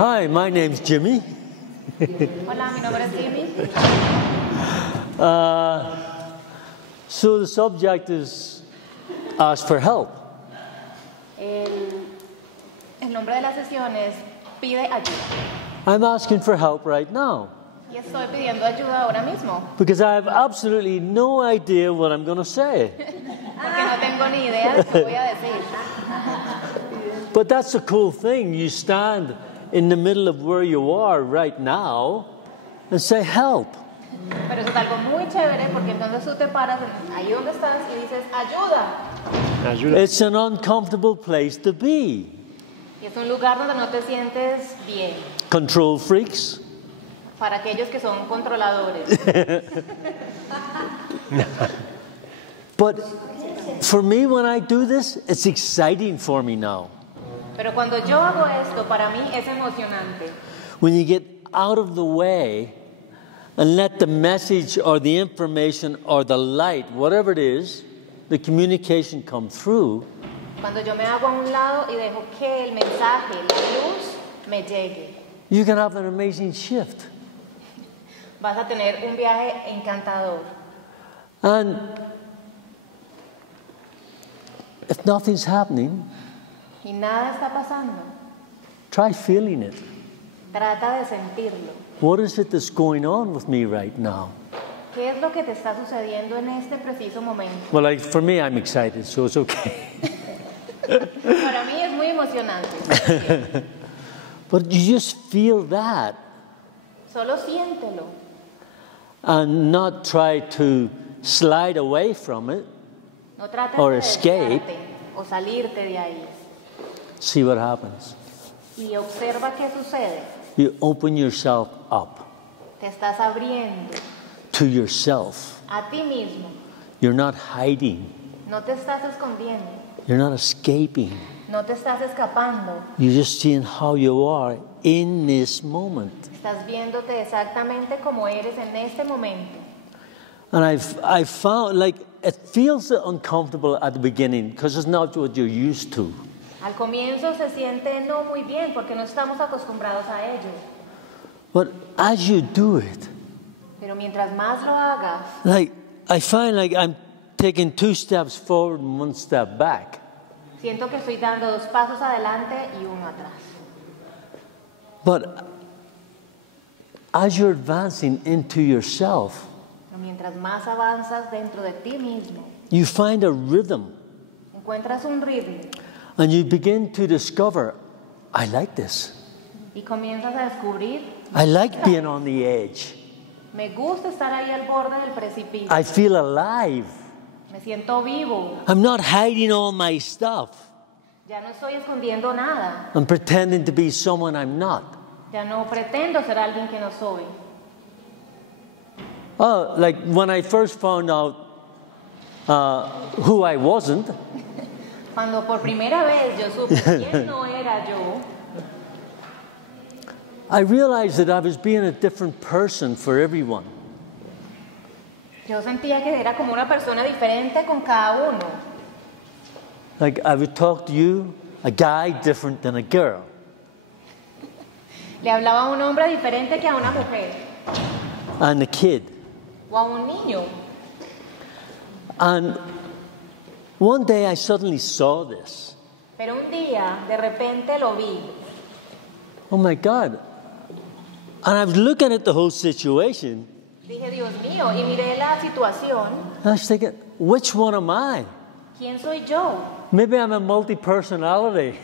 Hi, my name's Jimmy. Hola, mi nombre es Jimmy. So the subject is ask for help. El nombre de la sesión es Pide ayuda. I'm asking for help right now Y estoy pidiendo ayuda ahora mismo. because I have absolutely no idea what I'm going to say. Porque no tengo ni idea de qué voy a decir. But that's the cool thing. You stand in the middle of where you are right now and say, help. Pero eso es algo muy chévere porque entonces tú te paras ahí donde estás y dices, ayuda. It's an uncomfortable place to be. Y es un lugar donde no te sientes bien. Control freaks. Para aquellos que son controladores. But for me, when I do this, it's exciting for me now. Pero cuando yo hago esto, para mí es emocionante. When you get out of the way and let the message or the information or the light, whatever it is, the communication come through. Cuando yo me hago a un lado y dejo que el mensaje, la luz, me llegue. You can have an amazing shift. Vas a tener un viaje encantador. And if nothing's happening, Y nada está pasando. try feeling it. Trata de sentirlo. What is it that's going on with me right now? ¿Qué es lo que te está sucediendo en este preciso momento? Well, for me, I'm excited, so it's okay. Para mí es muy emocionante. But you just feel that Solo siéntelo. and not try to slide away from it. No trates Or de escape. desviarte o salirte de ahí. See what happens. Y observa qué sucede. You open yourself up Te estás abriendo to yourself. a ti mismo. You're not hiding. No te estás escondiendo. You're not escaping. No te estás escapando. You're just seeing how you are in this moment. Estás viéndote exactamente como eres en este momento. And I've found, like, it feels uncomfortable at the beginning because it's not what you're used to. Al comienzo se siente no muy bien porque no estamos acostumbrados a ello. But as you do it, Pero mientras más lo hagas, like, I find like I'm taking 2 steps forward and 1 step back. siento que estoy dando 2 pasos adelante y 1 atrás. But as you're advancing into yourself, Pero mientras más avanzas dentro de ti mismo, you find a rhythm encuentras un ritmo and you begin to discover, I like this. y comienzas a descubrir, I like being on the edge. me gusta estar ahí al borde del precipicio. I feel alive. Me siento vivo. I'm not hiding all my stuff. Ya no estoy escondiendo nada. I'm pretending to be someone I'm not. Ya no pretendo ser alguien que no soy. Oh, like when I first found out who I wasn't, Cuando por primera vez yo supe quién no era yo, I realized that I was being a different person for everyone. yo sentía que era como una persona diferente con cada uno. Like I would talk to you, a guy different than a girl. Le hablaba a un hombre diferente que a una mujer And a kid. o a un niño. And one day I suddenly saw this. Pero un día, de repente lo vi. Oh my God. And I was looking at the whole situation. Dije, Dios mío, y miré la situación. And I was thinking, which one am I? ¿Quién soy yo? Maybe I'm a multi-personality.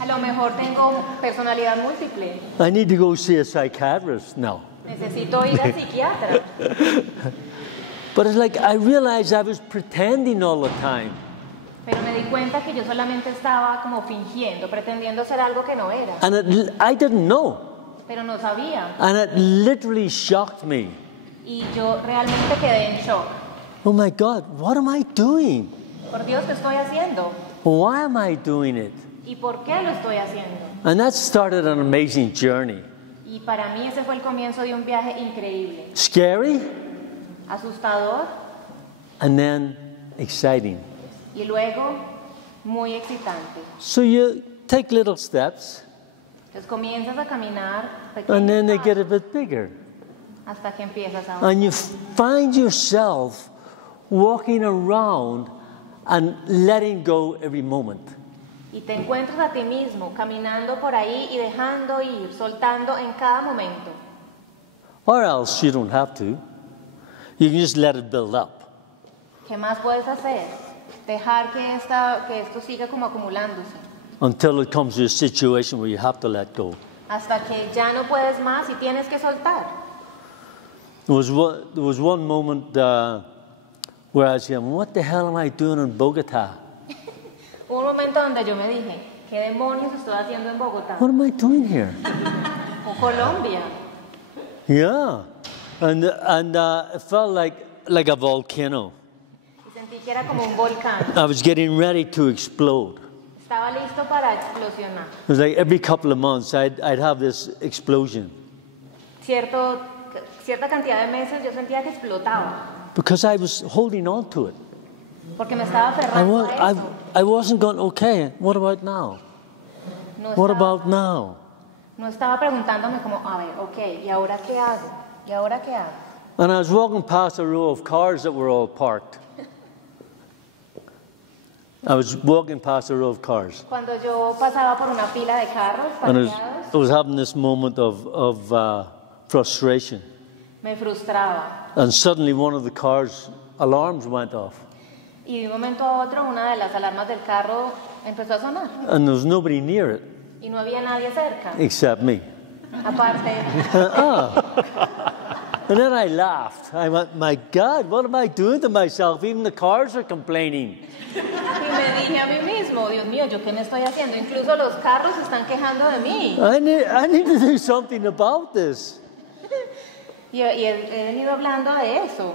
A lo mejor tengo personalidad múltiple. I need to go see a psychiatrist. No. Necesito ir al psiquiatra. But it's like I realized I was pretending all the time. Pero me di cuenta que yo solamente estaba como fingiendo, pretendiendo ser algo que no era. And I didn't know. Pero no sabía. And it literally shocked me. Y yo realmente quedé en shock. Oh my God, what am I doing? Por Dios, ¿qué estoy haciendo? Why am I doing it? ¿Y por qué lo estoy haciendo? And that started an amazing journey. Y para mí ese fue el comienzo de un viaje increíble. Scary Asustador and then exciting. y luego muy excitante. So you take little steps Entonces comienzas a caminar And then they pequeños get a pasos bit bigger. hasta que empiezas a And you find yourself walking around and letting go every moment. y te encuentras a ti mismo caminando por ahí y dejando ir, soltando en cada momento. Or else you don't have to. You can just let it build up. ¿Qué más puedes hacer? Dejar que esto siga como acumulándose Until it comes to a situation where you have to let go. hasta que ya no puedes más y tienes que soltar. There was one moment where I was saying, what the hell am I doing in Bogota? Hubo un momento donde yo me dije, ¿qué demonios estoy haciendo en Bogotá? What am I doing here? O Colombia. Yeah. And it felt like a volcano. Y sentí que era como un volcán. I was getting ready to explode. Estaba listo para explosionar. It was like every couple of months I'd have this explosion. Cierta cantidad de meses yo sentía que explotaba. Because I was holding on to it. Porque me estaba aferrando a eso. I wasn't going, okay, what about now? What about now? No estaba preguntándome como, a ver, ok, ¿y ahora qué hago? ¿Y ahora qué hago? And I was walking past a row of cars that were all parked. I was walking past a row of cars. Cuando yo pasaba por una fila de carros And parqueados, I was having this moment of frustration. me frustraba. And suddenly one of the car's alarms went off. Y de un momento a otro, una de las alarmas del carro empezó a sonar. And there was nobody near it Y no había nadie cerca. except me. Aparte, And then I laughed. I went, my God, what am I doing to myself? Even the cars are complaining. y me dije a mí mismo, Dios mío, ¿yo qué me estoy haciendo? Incluso los carros se están quejando de mí. I need to do something about this. Y he venido hablando de eso.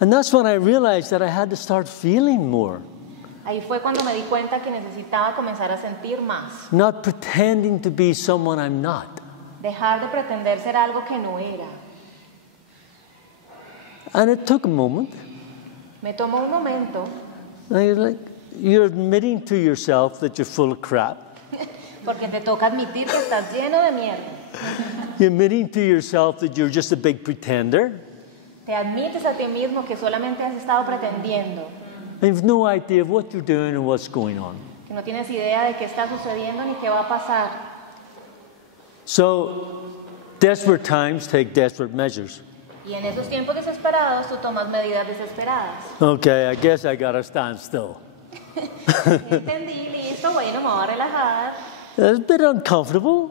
And that's when I realized that I had to start feeling more. Ahí fue cuando me di cuenta que necesitaba comenzar a sentir más. Not pretending to be someone I'm not. Dejar de pretender ser algo que no era. And it took a moment. Me tomó un momento. You're admitting to yourself that you're full of crap. Porque te toca admitir que estás lleno de mierda. You're admitting to yourself that you're just a big pretender. Te admites a ti mismo que solamente has estado pretendiendo. And you've no idea of what you're doing and what's going on. Que no tienes idea de qué está sucediendo ni qué va a pasar. So, desperate times take desperate measures. Y en esos tiempos desesperados tú tomas medidas desesperadas. Okay, I guess I gotta stand still. Entendí, listo, bueno, me voy a relajar. It's a bit uncomfortable,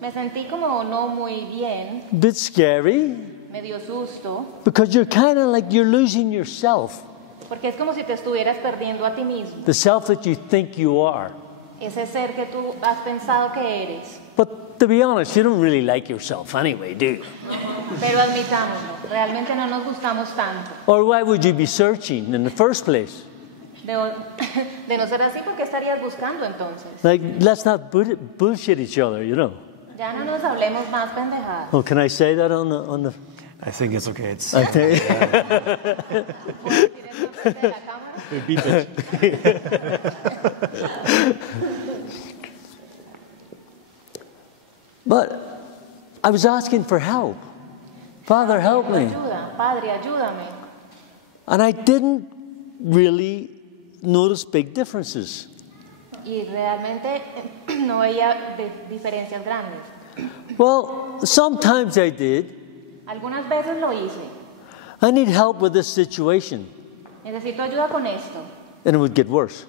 Me sentí como no muy bien, a bit scary, me dio susto, because you're kind of like you're losing yourself, porque es como si te estuvieras perdiendo a ti mismo. the self that you think you are. Ese ser que tú has pensado que eres. But to be honest, you don't really like yourself anyway, do you? Pero admitámoslo, realmente no nos gustamos tanto. Or why would you be searching in the first place? De no ser así, ¿por qué estarías buscando entonces? Like, let's not bullshit each other, you know. Ya no nos hablemos más pendejadas. Oh, can I say that on the? I think it's okay. It's I think. ¿Puedo decir eso frente de la cámara? beep it. But I was asking for help. Father, help me. Ayuda, Padre, ayúdame. And I didn't really notice big differences. Y realmente no veía diferencias grandes. Well, sometimes I did. Algunas veces lo hice. I need help with this situation. Necesito ayuda con esto. And it would get worse.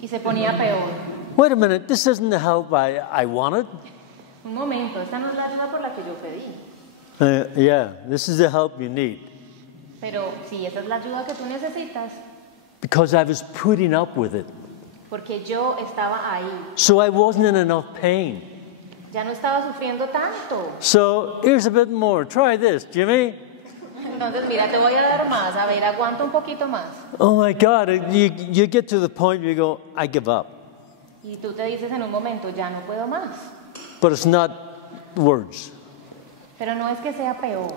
Y se ponía peor. Wait a minute, this isn't the help I wanted. Un momento, esta no es la ayuda por la que yo pedí. Yeah, this is the help you need. Pero sí, esa es la ayuda que tú necesitas. Because I was putting up with it. Porque yo estaba ahí. So I wasn't in enough pain. Ya no estaba sufriendo tanto. So here's a bit more. Try this, Jimmy. Entonces, mira, te voy a dar más. A ver, aguanta un poquito más. Oh my God, you get to the point where you go, I give up. Y tú te dices en un momento, ya no puedo más. But it's not words. Pero no es que sea peor.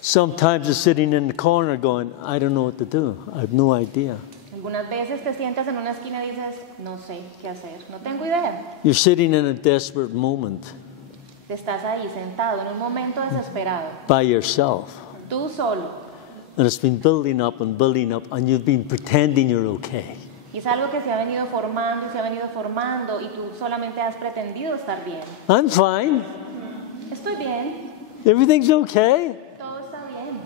Sometimes it's sitting in the corner going, I don't know what to do. I have no idea. Algunas veces te sientas en una esquina y dices, no sé qué hacer, no tengo idea. You're sitting in a desperate moment Estás ahí sentado en un momento desesperado, by yourself. tú solo. And it's been building up, and you've been pretending you're okay. Y es algo que se ha venido formando y se ha venido formando y tú solamente has pretendido estar bien. I'm fine. Estoy bien, Everything's okay. todo está bien.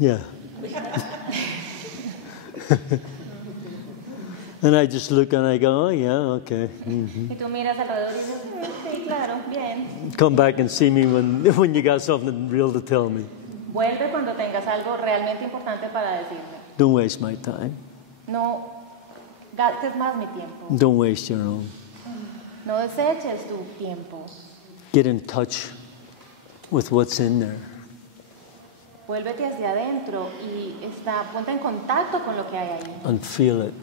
Yeah. And I just look and I go, oh, yeah, okay. Y tú miras alrededor y dices, sí, claro, bien. Come back and see me when you got something real to tell me. Vuelve cuando tengas algo realmente importante para decirme. Don't waste my time. No gastes más mi tiempo. Don't waste your own. No deseches tu tiempo. Get in touch with what's in there. Vuélvete hacia adentro y ponte en contacto con lo que hay ahí. And feel it.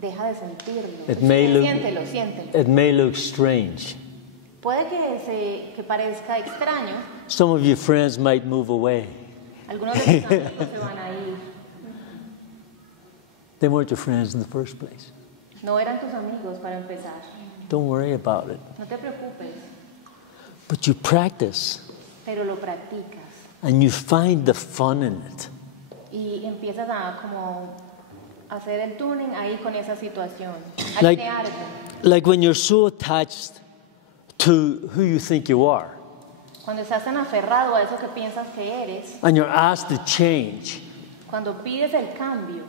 Deja de sentirlo. Siéntelo. Siéntelo. It may look strange. Puede que parezca extraño. Some of your friends might move away. Algunos de tus amigos se van a ir. They weren't your friends in the first place. No eran tus amigos para empezar. Don't worry about it. No te preocupes. But you practice. Pero lo practicas. And you find the fun in it. Y empiezas a como hacer el tuning ahí con esa situación. Like, Alinearte. like when you're so attached to who you think you are. Cuando estás tan aferrado a eso que piensas que eres, And you're asked to change. cuando pides el cambio,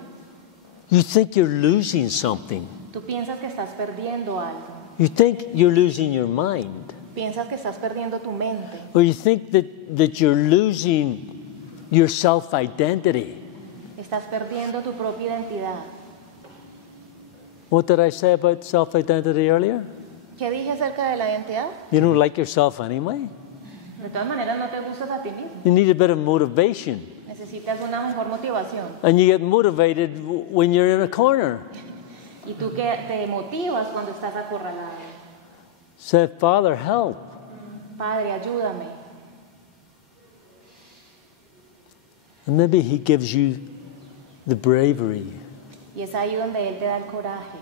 You think you're losing something. tú piensas que estás perdiendo algo. You think you're losing your mind. Piensas que estás perdiendo tu mente. Or you think that you're losing your self-identity. Estás perdiendo tu propia identidad. What did I say about self-identity earlier? ¿Qué dije acerca de la identidad? You don't like yourself anyway. De todas maneras no te gustas a ti mismo. You need a bit of motivation. Necesitas una mejor motivación. And you get motivated when you're in a corner. Y tú que te motivas cuando estás acorralado. Say, Father, help. Padre, ayúdame. And maybe He gives you the bravery Y es ahí donde Él te da el coraje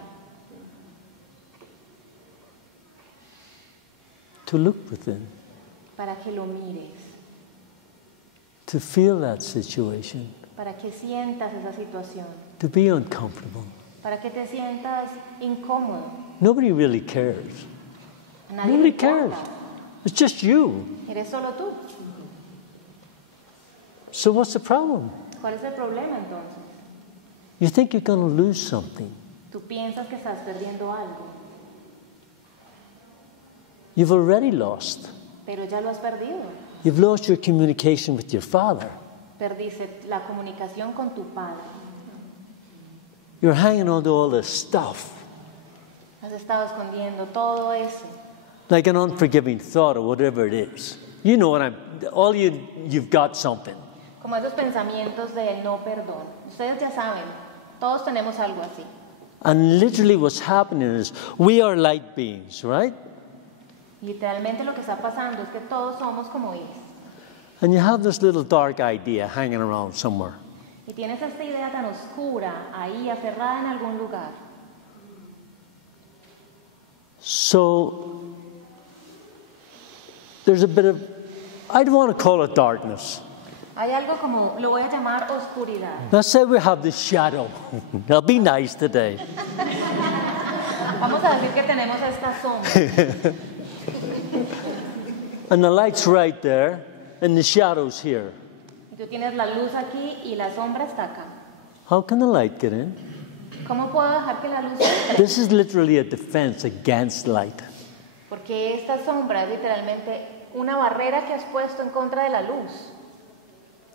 to look within, para que lo mires, to feel that situation, para que sientas esa situación, to be uncomfortable. para que te sientas incómodo. Nobody really cares. A nadie le Nobody cares. importa. It's just you. Eres solo tú. So what's the problem? ¿Cuál es el problema entonces? You think you're going to lose something. Tú piensas que estás perdiendo algo, You've already lost. pero ya lo has perdido. You've lost your communication with your Father. Perdiste la comunicación con tu Padre. You're hanging on to all this stuff, Has estado escondiendo todo eso, like an unforgiving thought or whatever it is. You know what you've got something. como esos pensamientos de no perdón. Ustedes ya saben, todos tenemos algo así. And literally what's happening is we are light beings, right? Literalmente lo que está pasando es que todos somos como Él. And you have this little dark idea hanging around somewhere. Y tienes esta idea tan oscura ahí aferrada en algún lugar. So there's a bit of, I don't want to call it darkness. Hay algo como, lo voy a llamar oscuridad. Let's say we have this shadow. I'll be nice today. Vamos a decir que tenemos esta sombra. And the light's right there, and the shadow's here. Y tú tienes la luz aquí y la sombra está acá. How can the light get in? ¿Cómo puedo dejar que la luz entre? This is literally a defense against light. Porque esta sombra es literalmente una barrera que has puesto en contra de la luz.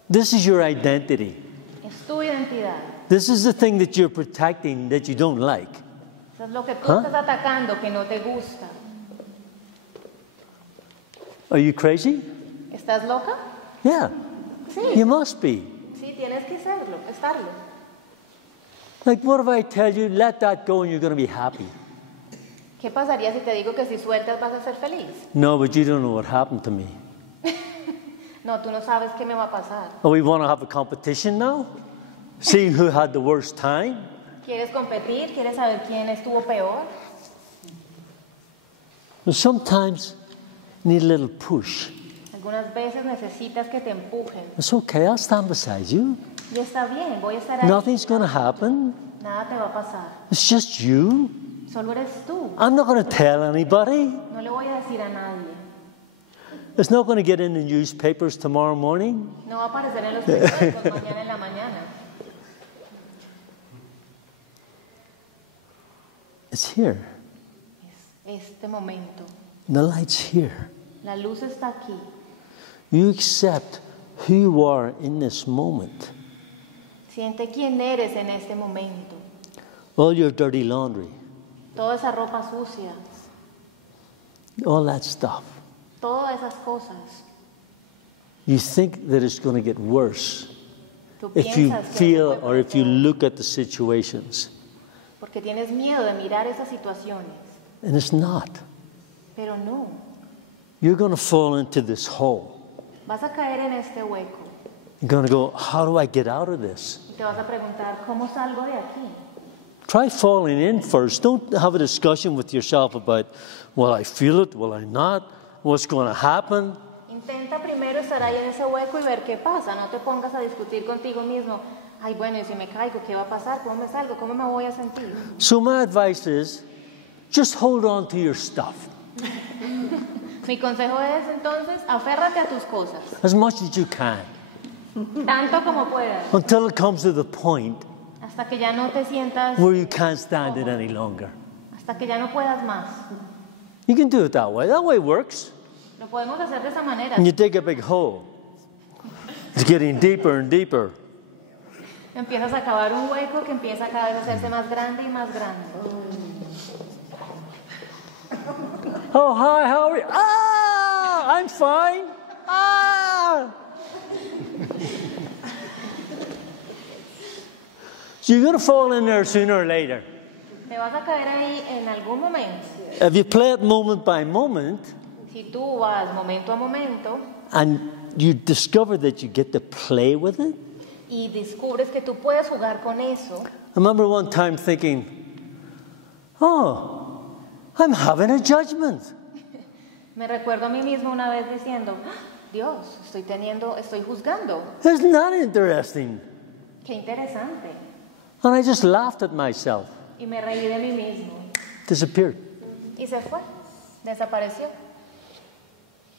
This is your identity. Es tu identidad. This is the thing that you're protecting that you don't like. Eso es lo que tú estás atacando que no te gusta. Are you crazy? ¿Estás loca? Yeah. Sí. You must be. Sí, tienes que serlo, estarlo. Like, what if I tell you, let that go and you're going to be happy? ¿Qué pasaría si te digo que si sueltas vas a ser feliz? No, but you don't know what happened to me. No, tú no sabes qué me va a pasar. Oh, we want to have a competition now? See who had the worst time? ¿Quieres competir? ¿Quieres saber quién estuvo peor? Well, sometimes you need a little push. Algunas veces necesitas que te empujen. It's okay, I'll stand beside you. Y está bien, voy a estar ahí. Nothing's going to happen. Nada te va a pasar. It's just you. Solo eres tú. I'm not going to tell anybody. No le voy a decir a nadie. It's not going to get in the newspapers tomorrow morning. No va a aparecer en los periódicos mañana en la mañana. It's here. Es este momento. The light's here. La luz está aquí. You accept who you are in this moment. Siente quién eres en este momento. All your dirty laundry. Toda esa ropa sucia. All that stuff. Todas esas cosas. You think that it's going to get worse Tú if you piensas que feel se puede or if you poner look at the situations. porque tienes miedo de mirar esas situaciones. And it's not. Pero no. You're going to fall into this hole. Vas a caer en este hueco. You're going to go, how do I get out of this? Y te vas a preguntar, ¿cómo salgo de aquí? Try falling in first. Don't have a discussion with yourself about, will I feel it? Will I not? What's going to happen? Intenta primero estar ahí en ese hueco y ver qué pasa. No te pongas a discutir contigo mismo. Ay, bueno, y si me caigo, ¿qué va a pasar? ¿Cómo me salgo? ¿Cómo me voy a sentir? So my advice is, just hold on to your stuff Mi consejo es, entonces, aférrate a tus cosas. as much as you can Tanto como puedas. until it comes to the point Hasta que ya no te sientas, where you can't stand it any longer. hasta que ya no puedas más. You can do it that way. That way works. Lo podemos hacer de esa manera. And you dig a big hole. It's getting deeper and deeper. Empiezas a cavar un hueco que empieza cada vez a hacerse más grande y más grande. Oh, hi, how are you? Ah, I'm fine. Ah. So you're going to fall in there sooner or later. Te vas a caer ahí en algún momento. If you play it moment by moment, Si tú vas momento a momento and you discover that you get to play with it. y descubres que tú puedes jugar con eso. I remember one time thinking, oh, I'm having a judgment. Me recuerdo a mí mismo una vez diciendo, "Ah, Dios, estoy juzgando. Isn't that interesting? Qué interesante. And I just laughed at myself. Y me reí de mí mismo. Disappeared. Y se fue. Desapareció.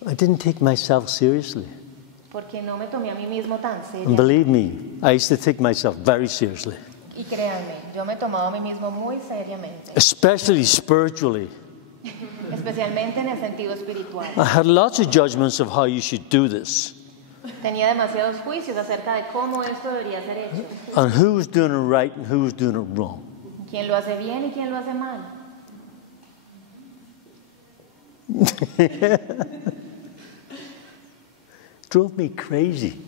I didn't take myself seriously. Porque no me tomé a mí mismo tan And serio. believe me, I used to take myself very seriously, Y créanme, yo me he tomado a mí mismo muy seriamente. especially spiritually. Especialmente en el sentido espiritual. I had lots of judgments of how you should do this Tenía demasiados juicios acerca de cómo esto debería ser hecho. and who was doing it right and who was doing it wrong. Quién lo hace bien y quién lo hace mal. Drove me crazy.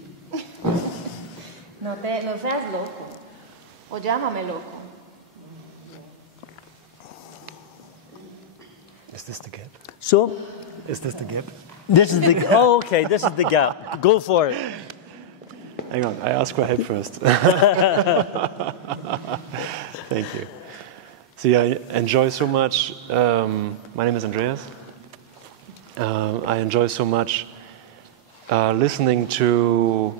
No seas loco. O llámame loco. Is this the gap? So, Is this the gap? this is the, oh, okay, this is the gap. Go for it. Hang on, I ask for help first. Thank you. See, I enjoy so much. My name is Andreas. I enjoy so much listening to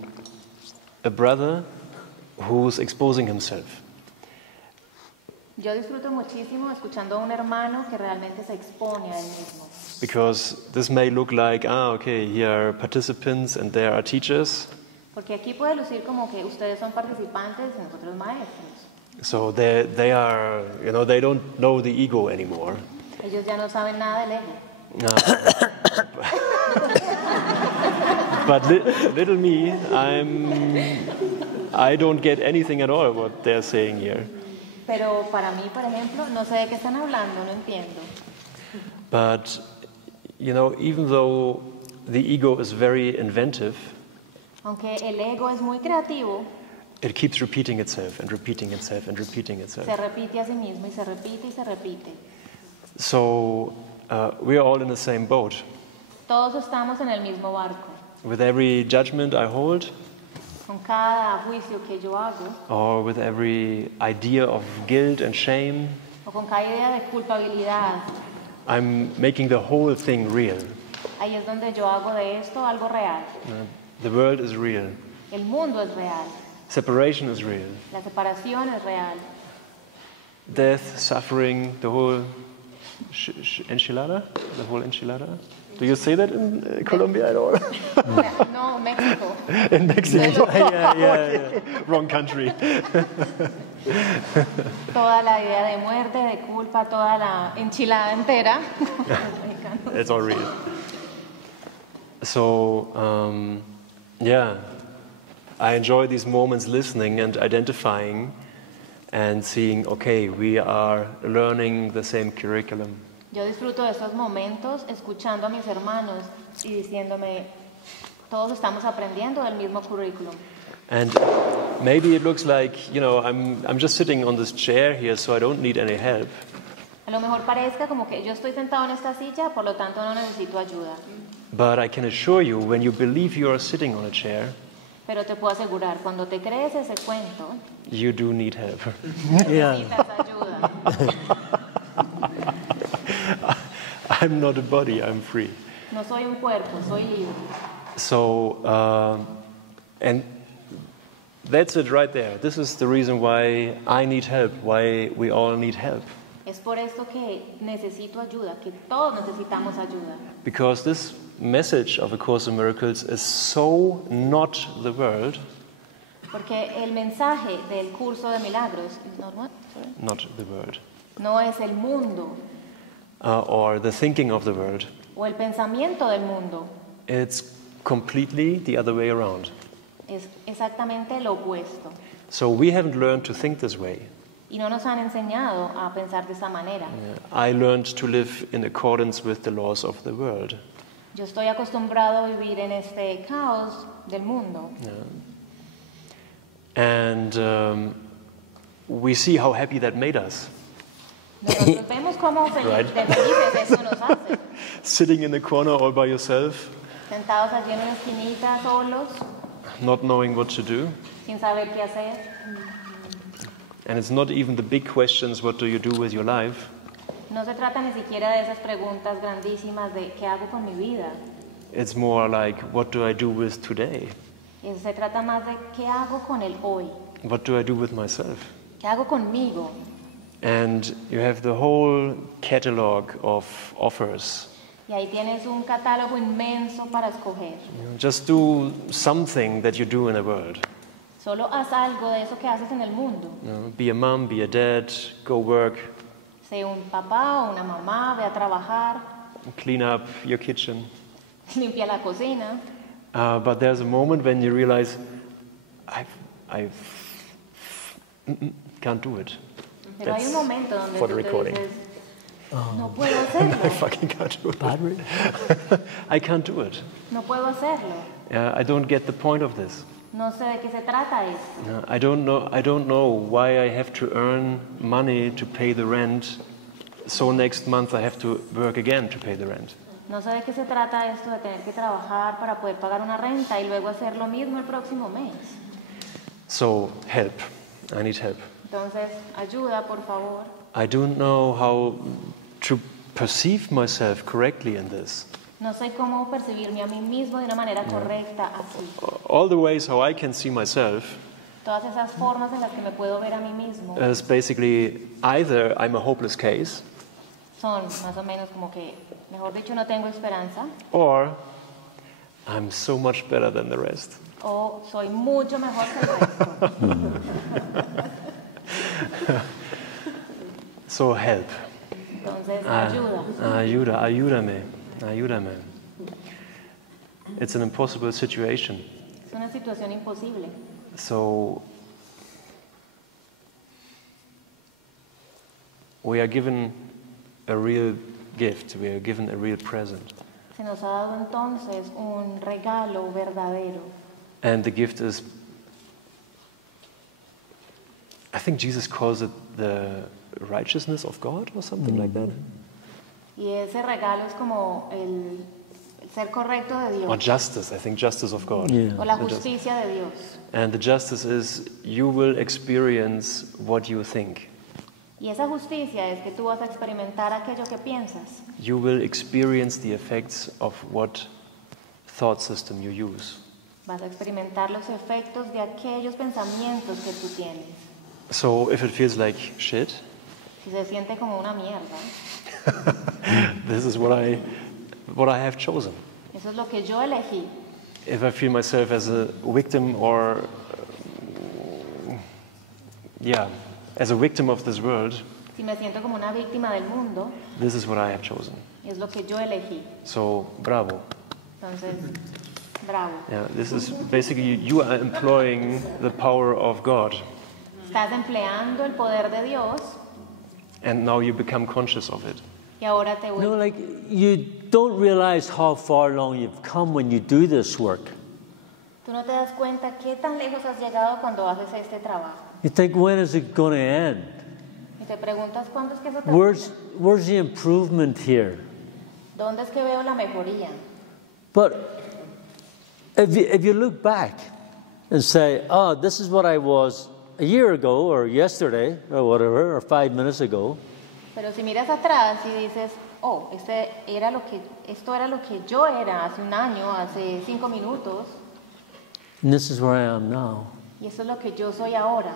a brother who's exposing himself. Yo disfruto muchísimo escuchando a un hermano que realmente se expone a él mismo. Because this may look like, okay, here are participants and there are teachers. Porque aquí puede lucir como que ustedes son participantes y nosotros maestros. So they are, they don't know the ego anymore. Ellos ya no saben nada del ego. But little me, I don't get anything at all what they're saying here. Pero para mí, por ejemplo, no sé de qué están hablando, no entiendo. But, even though the ego is very inventive, Aunque el ego es muy creativo, it keeps repeating itself and repeating itself and repeating itself. se repite a sí mismo y se repite y se repite. So we are all in the same boat. Todos estamos en el mismo barco. With every judgment I hold, con cada juicio que yo hago, or with every idea of guilt and shame, o con cada idea de culpabilidad, I'm making the whole thing real. ahí es donde yo hago de esto algo real. The world is real. El mundo es real, Separation is real. la separación es real. Death, suffering, the whole enchilada? The whole enchilada? Do you say that in Colombia at all? No, México. In Mexico? Yeah. Wrong country. Toda la idea de muerte, de culpa, toda la enchilada entera. It's all real. So, I enjoy these moments listening and identifying and seeing, okay, we are learning the same curriculum. Yo disfruto de estos momentos escuchando a mis hermanos y diciéndome, todos estamos aprendiendo del mismo currículum. And maybe it looks like, I'm just sitting on this chair here, so I don't need any help. A lo mejor parezca como que yo estoy sentado en esta silla, por lo tanto no necesito ayuda. But I can assure you, when you believe you are sitting on a chair, Pero te puedo asegurar, cuando te crees ese cuento, you do need help. necesitas ayuda. I'm not a body, I'm free. No soy un cuerpo, soy libre. So, and that's it right there. This is the reason why I need help, why we all need help. Es por esto que necesito ayuda, que todos necesitamos ayuda. Because this message of A Course in Miracles is so not the world. Porque el mensaje del curso de milagros Not the world. no es el mundo Or the thinking of the world. o el pensamiento del mundo. It's completely the other way around. Es exactamente lo opuesto. So we haven't learned to think this way. Y no nos han enseñado a pensar de esa manera. I learned to live in accordance with the laws of the world. Yo estoy acostumbrado a vivir en este caos del mundo. And we see how happy that made us. Nosotros vemos cómo Right. de felices eso nos hace. Sitting in the corner all by yourself, Sentados allí en una esquinita solos, not knowing what to do. sin saber qué hacer. And it's not even the big questions, what do you do with your life? No se trata ni siquiera de esas preguntas grandísimas de qué hago con mi vida. It's more like, what do I do with today? Se trata más de qué hago con el hoy, What do I do with myself? qué hago conmigo. And you have the whole catalog of offers. Y ahí tienes un catálogo inmenso para escoger. Just do something that you do in the world. Solo haz algo de eso que haces en el mundo. Be a mom, be a dad, go work, Sé un papá o una mamá, ve a trabajar, clean up your kitchen. limpia la cocina. But there's a moment when you realize, I can't do it. Pero hay un momento donde for tú the te recording. dices, no puedo hacerlo, I fucking can't do it. I can't do it. no puedo hacerlo. I don't get the point of this. No sé de qué se trata esto. I don't know why I have to earn money to pay the rent, so next month I have to work again to pay the rent. No sé de qué se trata esto de tener que trabajar para poder pagar una renta y luego hacer lo mismo el próximo mes. So help. I need help. Entonces, ayuda, por favor. I don't know how to perceive myself correctly in this. No sé cómo percibirme a mí mismo de una manera correcta así. All the ways how I can see myself Todas esas formas en las que me puedo ver a mí mismo is basically either I'm a hopeless case son más o menos como que, mejor dicho, no tengo esperanza or I'm so much better than the rest. o soy mucho mejor que el resto. So help. Entonces, ayuda. Ayúdame. It's an impossible situation. Es una situación imposible. So we are given a real gift. We are given a real present. Se nos ha dado entonces un regalo verdadero. And the gift is, I think Jesus calls it the righteousness of God or something like that. Y ese regalo es como el ser correcto de Dios, or justice, I think justice of God. Yeah. o la justicia de Dios. And the justice is you will experience what you think. Y esa justicia es que tú vas a experimentar aquello que piensas. You will experience the effects of what thought system you use. Vas a experimentar los efectos de aquellos pensamientos que tú tienes. So if it feels like shit, Si se siente como una mierda, this is what I have chosen. eso es lo que yo elegí. If I feel myself as a victim or as a victim of this world, Si me siento como una víctima del mundo, this is what I have chosen. es lo que yo elegí. So bravo. Entonces, bravo. Yeah, this is basically you are employing the power of God, Estás empleando el poder de Dios and now you become conscious of it. y ahora te You know, vuelves. like, you don't realize how far along you've come when you do this work. Tú no te das cuenta qué tan lejos has llegado cuando haces este trabajo. You think, when is it going to end? Y te preguntas cuándo es que eso termina. Where's the improvement here? ¿Dónde es que veo la mejoría? But if you look back and say, oh, this is what I was a year ago or yesterday or whatever, or 5 minutes ago, Pero si miras atrás y dices, oh, esto era lo que yo era hace un año, hace 5 minutos, and this is where I am now. y eso es lo que yo soy ahora.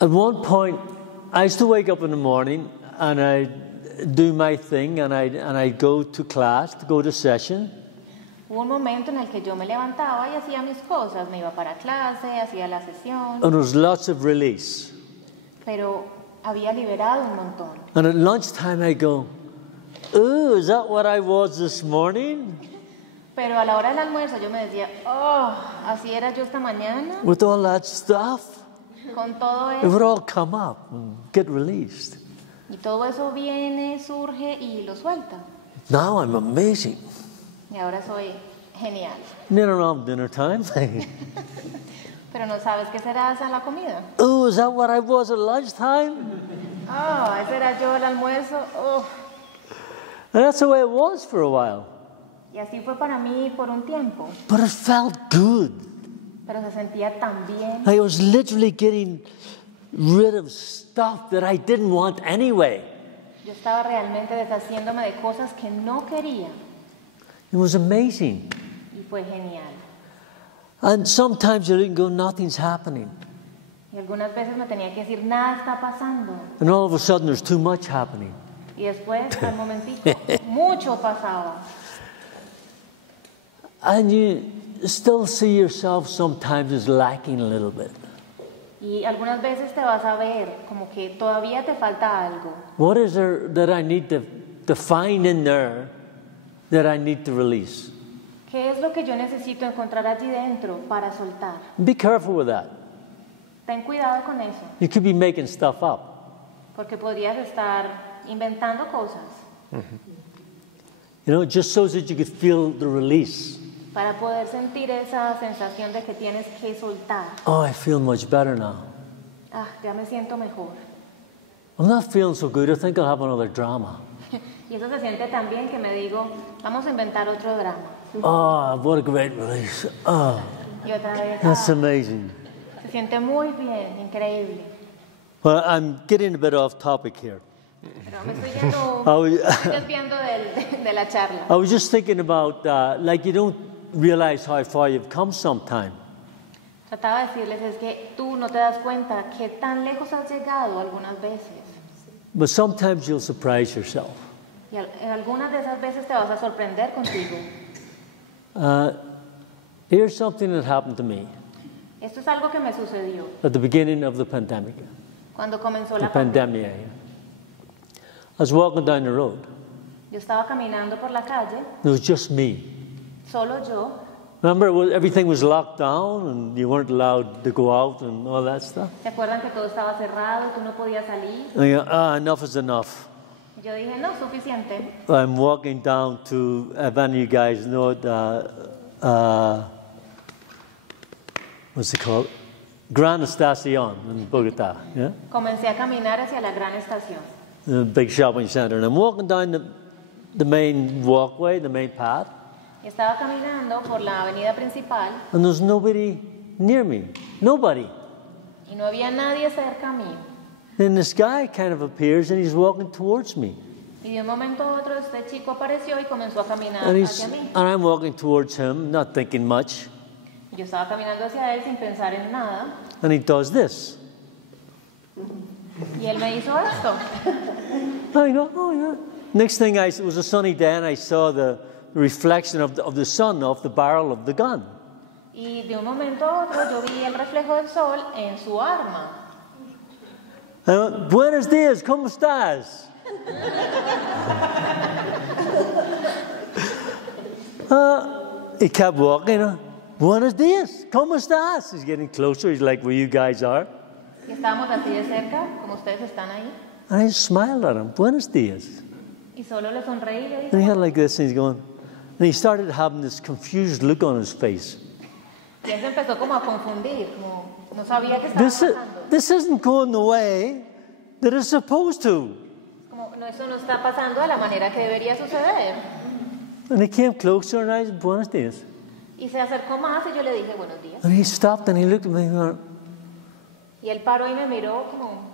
At one point, I used to wake up in the morning and I'd do my thing and I'd go to class, to go to session. Hubo un momento en el que yo me levantaba y hacía mis cosas, me iba para clase, hacía la sesión, And there was lots of release. pero había liberado un montón. And at lunchtime, I go, oh, is that what I was this morning? Pero a la hora del almuerzo yo me decía, oh, así era yo esta mañana, With all that stuff? con todo It eso. would all come up and get released. Y todo eso viene, surge y lo suelta. Now I'm amazing. Y ahora soy genial. And then around dinner time, Pero no sabes qué será esa la comida. oh, is that what I was at lunchtime? Oh, ese era yo el almuerzo. Oh. And that's the way it was for a while. Y así fue para mí por un tiempo. But it felt good. Pero se sentía tan bien. I was literally getting rid of stuff that I didn't want anyway. Yo estaba realmente deshaciéndome de cosas que no quería. It was amazing. Y fue genial. And sometimes you didn't go, nothing's happening. Y algunas veces me tenía que decir, nada está pasando. And all of a sudden there's too much happening. Y después, al momentico, mucho pasaba. And you still see yourself sometimes as lacking a little bit. Y algunas veces te vas a ver como que todavía te falta algo. What is there that I need to find in there that I need to release? ¿Qué es lo que yo necesito encontrar allí dentro para soltar? Be careful with that. Ten cuidado con eso, You could be making stuff up. porque podrías estar inventando cosas You know, just so that you could feel the release. para poder sentir esa sensación de que tienes que soltar. Oh, I feel much better now. Ah, ya me siento mejor. I'm not feeling so good. I think I'll have another drama. Y eso se siente tan bien que me digo, vamos a inventar otro drama. Oh, what a great release. Oh, Y otra vez, that's amazing. se siente muy bien, increíble. Well, I'm getting a bit off topic here. Pero me estoy yendo, I was, estoy desviando de la charla. I was just thinking about, like, you don't realize how far you've come sometime. Trataba de decirles es que tú no te das cuenta qué tan lejos has llegado algunas veces. But sometimes you'll surprise yourself. Y en algunas de esas veces te vas a sorprender contigo. Here's something that happened to me Esto es algo que me sucedió at the beginning of the pandemic. cuando comenzó The la pandemia. pandemic. I was walking down the road. Yo estaba caminando por la calle, It was just me. solo yo. Remember, everything was locked down and you weren't allowed to go out and all that stuff? ¿Se acuerdan que todo estaba cerrado, tú no podías salir? And you go, enough is enough. Yo dije, no, suficiente. I'm walking down to, if any of you guys know it, what's it called? Gran Estacion in Bogota, yeah? Comencé a caminar hacia la gran estación. A big shopping center. And I'm walking down the main walkway, the main path, Y estaba caminando por la avenida principal and there's nobody near me. Nobody. y no había nadie cerca a mí. Then this guy kind of appears and he's walking towards me. Y de un momento a otro este chico apareció y comenzó a caminar And, hacia mí. and I'm walking towards him, not thinking much. Yo estaba caminando hacia él sin pensar en nada. And he does this. Y él me hizo esto. I go, oh yeah. Next thing, it was a sunny day and I saw the reflection of the sun off the barrel of the gun. Y de un momento a otro yo vi el reflejo del sol en su arma. I went, buenos dias, ¿cómo estás? He kept walking. Buenos dias, ¿cómo estás? He's getting closer. He's like where you guys are. Y estábamos así de cerca, como ustedes están ahí. And I smiled at him. Buenos dias. Y solo le sonreí y le dije. And he had like this, and he's going. And he started having this confused look on his face. Y él se empezó como a confundir, como no sabía qué estaba pasando. This isn't going the way that it's supposed to. Como no, eso no está pasando de la manera que debería suceder. And he came closer, and I said, buenos dias. Y se acercó más y yo le dije buenos días. And he stopped and he looked at me and went, Y él paró y me miró como.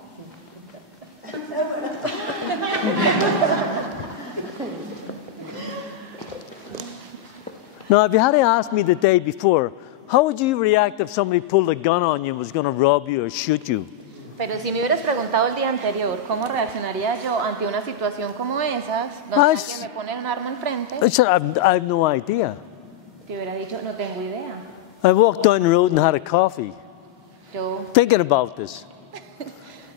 now, if you had asked me the day before, how would you react if somebody pulled a gun on you and was going to rob you or shoot you? Pero si me hubieras preguntado el día anterior cómo reaccionaría yo ante una situación como esas, donde alguien me pone un arma enfrente, I said, I have no idea. te hubiera dicho no tengo idea. I walked down the road and had a coffee, Yo thinking about this.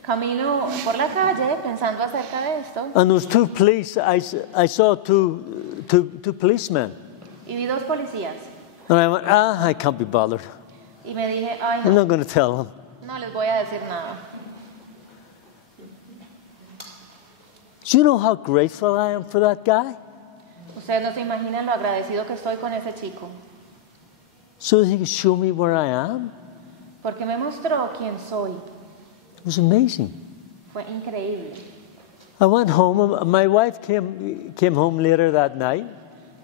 camino por la calle pensando acerca de esto And there was two police. I saw two policemen. y vi dos policías And I went, I can't be bothered. y me dije, ay, I'm no, not going to tell them. no les voy a decir nada. Do you know how grateful I am for that guy? Ustedes no se imaginan lo agradecido que estoy con ese chico, So that he could show me where I am? porque me mostró quién soy. It was amazing. Fue increíble. I went home, and my wife came home later that night,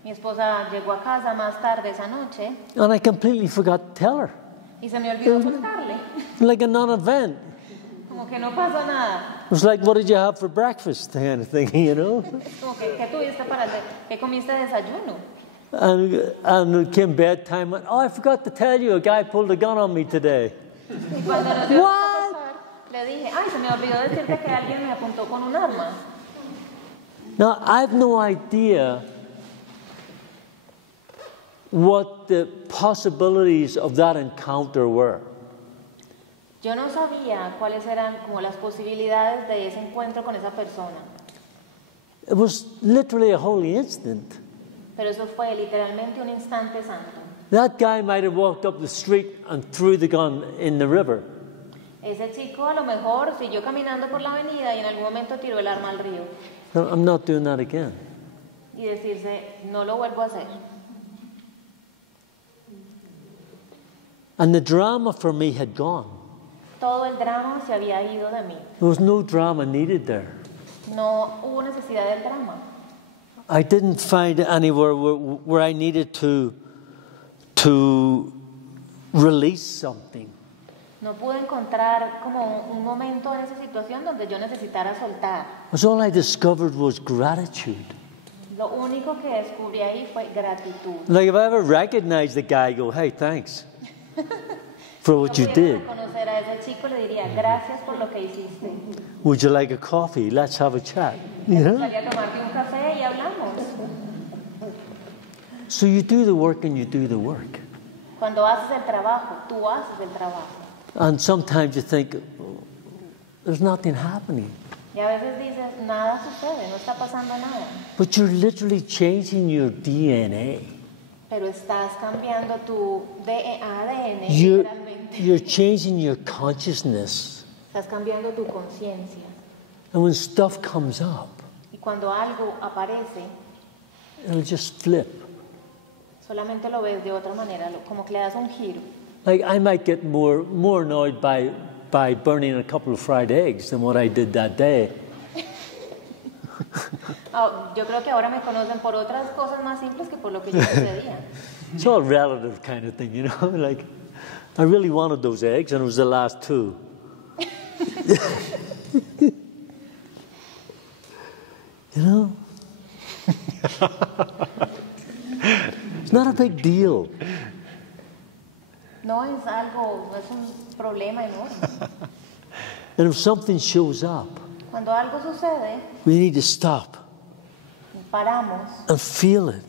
Mi esposa llegó a casa más tarde esa noche and I completely forgot to tell her. y se me olvidó contarle, Like a non-event. como que no pasó nada. It was like, what did you have for breakfast kind of thing, you know? Como que, ¿qué tuviste qué comiste de desayuno? And it came bedtime, and, I forgot to tell you, a guy pulled a gun on me today. Y cuando nos dio a acostar, le dije, ay, se me olvidó decirte que alguien me apuntó con un arma. Now, I have no idea what the possibilities of that encounter were. Yo no sabía cuáles eran como las posibilidades de ese encuentro con esa persona, It was literally a holy instant. pero eso fue literalmente un instante santo. That guy might have walked up the street and threw the gun in the river. Ese chico a lo mejor siguió caminando por la avenida y en algún momento tiró el arma al río No, I'm not doing that again. y decirse, no lo vuelvo a hacer. And the drama for me had gone. Todo el drama se había ido de mí. There was no drama needed there. No hubo necesidad del drama. I didn't find anywhere where I needed to release something. No pude encontrar como un momento en esa situación donde yo necesitara soltar. Because all I discovered was gratitude. Lo único que descubrí ahí fue gratitud. Like if I ever recognized the guy, I go, hey, thanks for what you did. Conocer a ese chico le diría, gracias por lo que hiciste. Would you like a coffee? Let's have a chat. Me You know? gustaría tomarte un café y hablamos. So you do the work and you do the work. Cuando haces el trabajo, tú haces el trabajo. And sometimes you think, there's nothing happening. Y a veces dices, nada sucede, no está pasando nada. But you're literally changing your DNA. Pero estás cambiando tu ADN, You're literalmente. changing your consciousness. Estás cambiando tu conciencia. And when stuff comes up, Y cuando algo aparece, it'll just flip. solamente lo ves de otra manera, como que le das un giro. Like I might get more annoyed by burning a couple of fried eggs than what I did that day. Yo creo que ahora me conocen por otras cosas más simples que por lo que yo sucedía. It's all relative kind of thing, you know. Like, I really wanted those eggs, and it was the last two. You know? It's not a big deal. No es algo, no es un problema enorme. And if something shows up, Cuando algo sucede, we need to stop paramos and feel it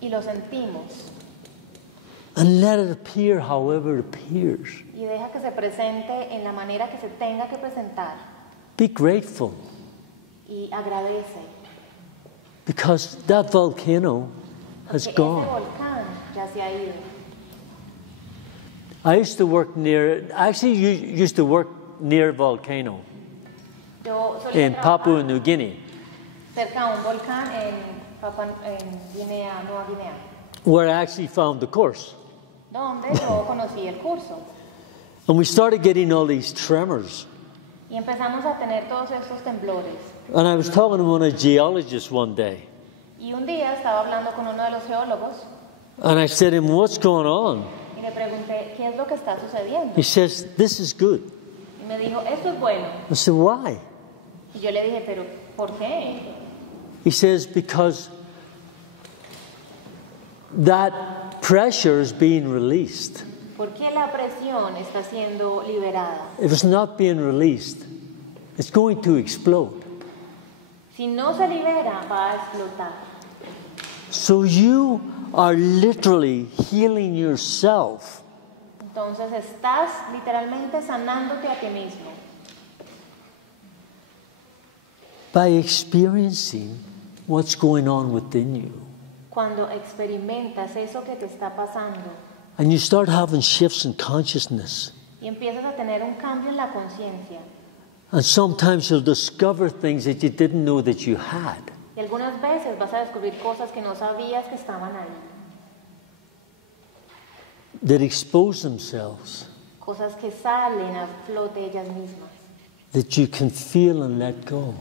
y lo sentimos and let it appear however it appears. y deja que se presente en la manera que se tenga que presentar Be grateful, y agradece. because that volcano has Porque ese gone. volcán ya se ha ido. I used to work near, actually used to work near a volcano Yo solía in trabajar Papua New Guinea, cerca de un volcán en Guinea, Nueva Guinea, where I actually found the course. donde yo conocí el curso. And we started getting all these tremors. Y empezamos a tener todos estos temblores. And I was talking to one of the geologists one day, Y un día estaba hablando con uno de los geólogos and I said to him, "What's going on?" y le pregunté, ¿qué es lo que está sucediendo? He says, "This is good." Y me dijo, esto es bueno. I said, "Why?" Y yo le dije, ¿pero por qué? He says, "Because that pressure is being released. ¿Por qué la presión está siendo liberada? If it's not being released, it's going to explode." Si no se libera, va a explotar. So you are literally healing yourself Entonces estás literalmente sanándote a ti mismo by experiencing what's going on within you. cuando experimentas eso que te está pasando And you start having shifts in consciousness. y empiezas a tener un cambio en la conciencia. And sometimes you'll discover things that you didn't know that you had. Y algunas veces vas a descubrir cosas que no sabías que estaban ahí. That expose themselves, Cosas que salen a flote ellas mismas. that you can feel and let go.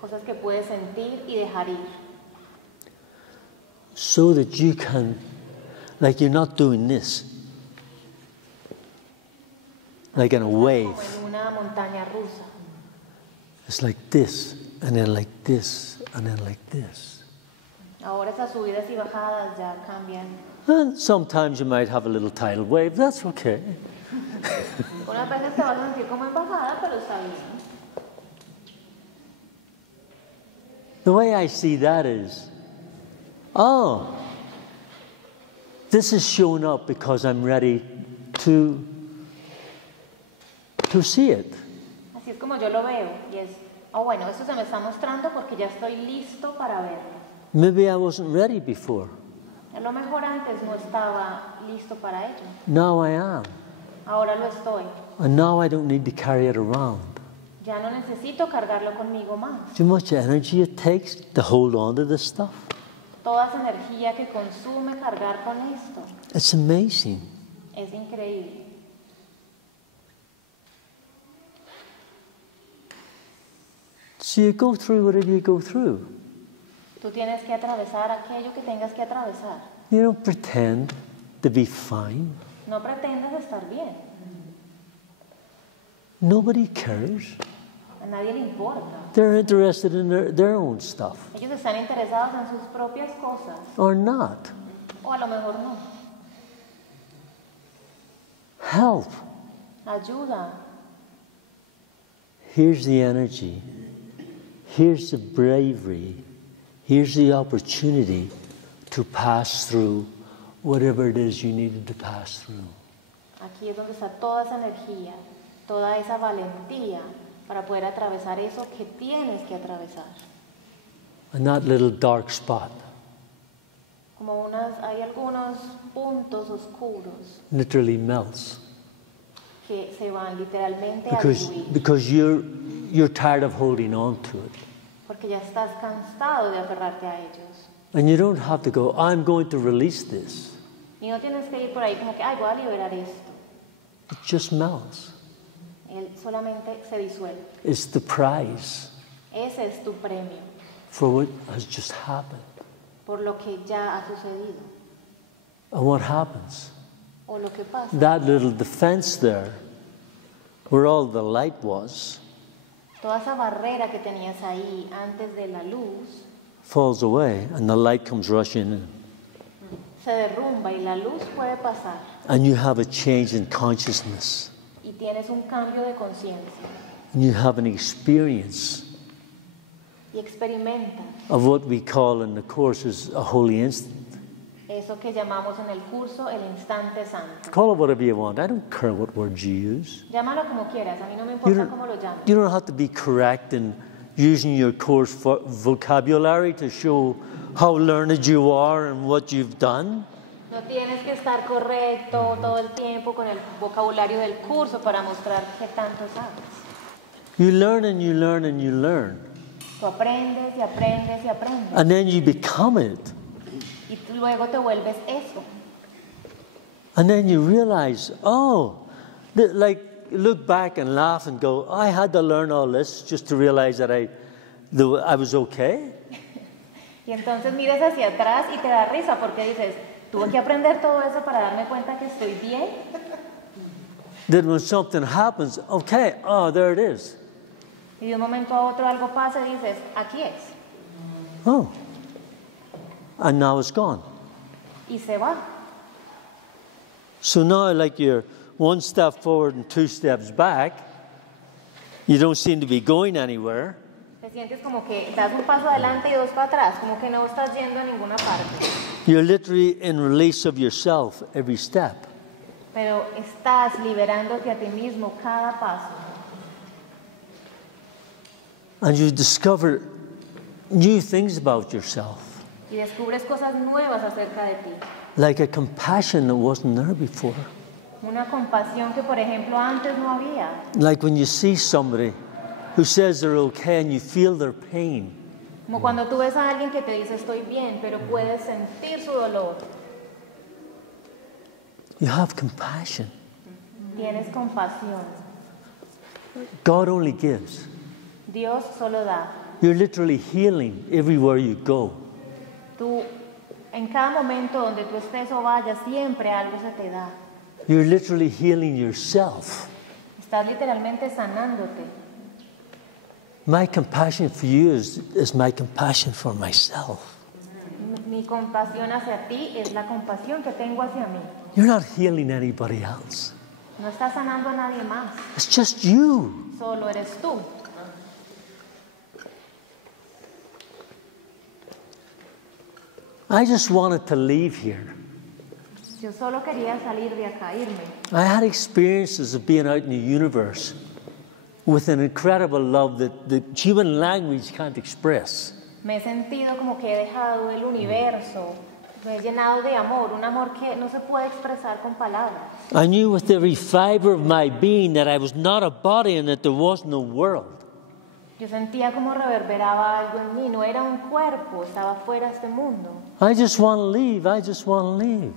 Cosas que puedes sentir y dejar ir. So that you can, like you're not doing this, like in a wave. Como en una montaña rusa. It's like this, and then like this, and then like this. Ahora esas subidas y bajadas ya cambian. And sometimes you might have a little tidal wave, that's okay. Unas veces te vas a sentir como en bajada, pero está bien. The way I see that is, oh, this is showing up because I'm ready to see it. Así es como yo lo veo. Y es, bueno, esto se me está mostrando porque ya estoy listo para verlo. Maybe I wasn't ready before. A lo mejor antes no estaba listo para ello. Now I am. Ahora lo estoy. And now I don't need to carry it around. Ya no necesito cargarlo conmigo más. See how much energy it takes to hold on to this stuff? Toda esa energía que consume cargar con esto It's amazing. es increíble. So you go through whatever you go through. Tú tienes que atravesar aquello que tengas que atravesar. You don't pretend to be fine. No pretendas estar bien. Nobody cares. A nadie le importa. They're interested in their own stuff. Ellos están interesados en sus propias cosas. Or not. O a lo mejor no. Help. Ayuda. Here's the energy. Here's the bravery. Here's the opportunity to pass through whatever it is you needed to pass through. Aquí es donde está toda esa energía, toda esa valentía para poder atravesar eso que tienes que atravesar. And that little dark spot Como hay algunos puntos oscuros literally melts que se van literalmente a diluir. because you're tired of holding on to it. Porque ya estás cansado de aferrarte a ellos. And you don't have to go, I'm going to release this. Y no tienes que ir por ahí como que, voy a liberar esto. It just melts. Él solamente se disuelve. It's the prize Ese es tu premio for what has just happened. por lo que ya ha sucedido And what happens? o lo que pasa. That little defense there, where all the light was, Toda esa barrera que tenías ahí antes de la luz falls away, and the light comes rushing in. se derrumba y la luz puede pasar And you have a change in consciousness. y tienes un cambio de conciencia And you have an experience y experimentas of what we call in the course is a holy instant. eso que llamamos en el curso el instante santo. Call it whatever you want. I don't care what words you use. Llámalo como quieras, a mí no me You importa cómo lo llames. you don't have to be correct in using your course vocabulary to show how learned you are and what you've done. No tienes que estar correcto todo el tiempo con el vocabulario del curso para mostrar qué tanto sabes. You learn and you learn and you learn. Tú aprendes y aprendes y aprendes. And then you become it. Y tú luego te vuelves eso. And then you realize, oh, like look back and laugh and go, I had to learn all this just to realize that I was okay. Y entonces miras hacia atrás y te da risa porque dices, tuve que aprender todo eso para darme cuenta que estoy bien. Then when something happens, okay, oh, there it is. Y de un momento a otro algo pasa y dices, aquí es. Oh. And now it's gone. Y se va. So now, like you're one step forward and two steps back, you don't seem to be going anywhere. Te sientes como que das un paso adelante y dos para atrás, como que no estás yendo a ninguna parte. You're literally in release of yourself every step. Pero estás liberándote a ti mismo cada paso. And you discover new things about yourself. Y descubres cosas nuevas acerca de ti. Like a compassion that wasn't there before. Una compasión que, por ejemplo, antes no había. Like when you see somebody who says they're okay and you feel their pain. Como cuando tú ves a alguien que te dice estoy bien, pero puedes sentir su dolor. You have compassion. Tienes compasión. God only gives. Dios solo da. You're literally healing everywhere you go. Tú, en cada momento donde tú estés o vayas, siempre algo se te da. You're literally healing yourself. Estás literalmente sanándote. My compassion for you is my compassion for myself. Mi compasión hacia ti es la compasión que tengo hacia mí. You're not healing anybody else. No estás sanando a nadie más. It's just you. Solo eres tú. I just wanted to leave here. Yo solo quería salir de acá, irme. I had experiences of being out in the universe with an incredible love that the human language can't express. Me he sentido como que he dejado el universo, me he llenado de amor, un amor que no se puede expresar con palabras. I knew with every fiber of my being that I was not a body and that there was no world. Yo sentía como reverberaba algo en mí, no era un cuerpo, estaba fuera de este mundo. I just want to leave. I just want to leave.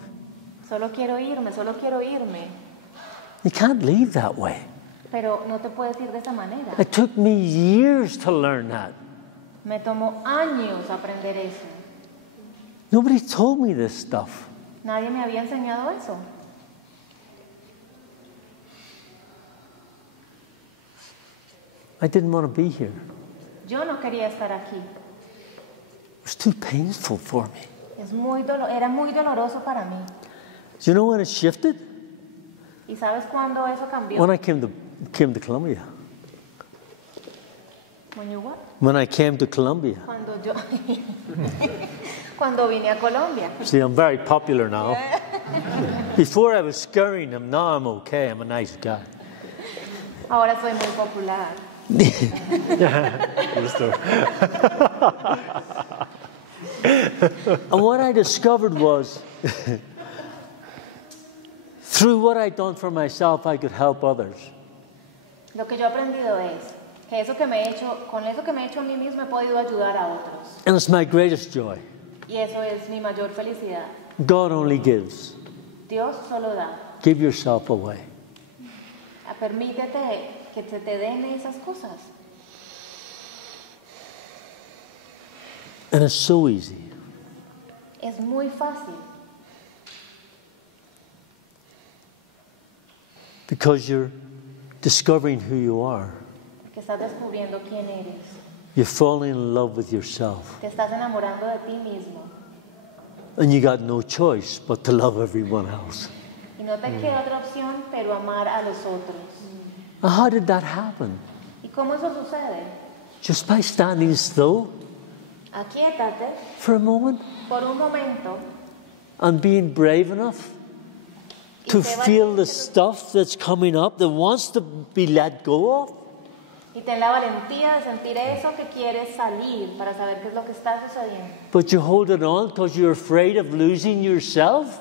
Solo quiero irme, solo quiero irme. You can't leave that way. Pero no te puedes ir de esa manera. It took me years to learn that. Me tomó años aprender eso. Nobody told me this stuff. Nadie me había enseñado eso. I didn't want to be here. Yo no quería estar aquí. It was too painful for me. Era muy doloroso para mí. Do you know when it shifted? ¿Y sabes cuándo eso cambió? When I came to Colombia. When you what? When I came to Colombia. Cuando vine a Colombia. See, I'm very popular now. Before I was scaring them. Now I'm okay. I'm a nice guy. Ahora soy muy popular. And what I discovered was, through what I'd done for myself, I could help others. Lo que yo he aprendido es que con eso que me he hecho a mí mismo he podido ayudar a otros. And it's my greatest joy. Y eso es mi mayor felicidad. God only gives. Dios solo da. Give yourself away. Permítete que se te den esas cosas. And it's so easy. Es muy fácil. Because you're discovering who you are. Porque estás descubriendo quién eres. You're falling in love with yourself. Te estás enamorando de ti mismo. And you got no choice but to love everyone else. Y no te queda otra opción pero amar a los otros. Now, how did that happen? ¿Y cómo eso sucede? Just by standing still Aquíétate for a moment por un momento and being brave enough to feel the stuff that's coming up that wants to be let go of. y ten la valentía de sentir eso que quieres salir para saber qué es lo que está sucediendo. But you hold it on because you're afraid of losing yourself.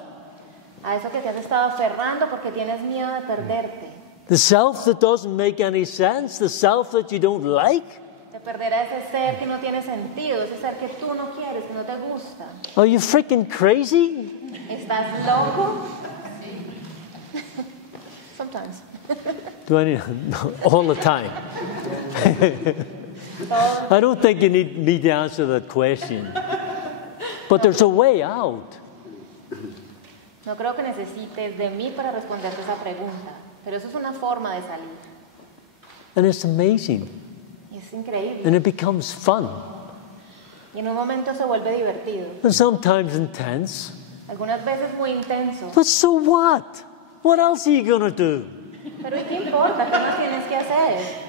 A eso que te has estado aferrando porque tienes miedo de perderte. The self that doesn't make any sense, the self that you don't like. De perder a ese ser que no tiene sentido, ese ser que tú no quieres, que no te gusta. Are you freaking crazy? ¿Estás loco? Sometimes. Do I need? No, all the time. I don't think you need me to answer that question. But there's a way out. No creo que necesites de mí para responderte esa pregunta, pero eso es una forma de salir. And it's amazing. Y es increíble. And it becomes fun. Y en un momento se vuelve divertido. And sometimes intense. Algunas veces muy intenso. But so what? What else are you going to do? Pero ¿y qué importa? ¿Qué más tienes que hacer?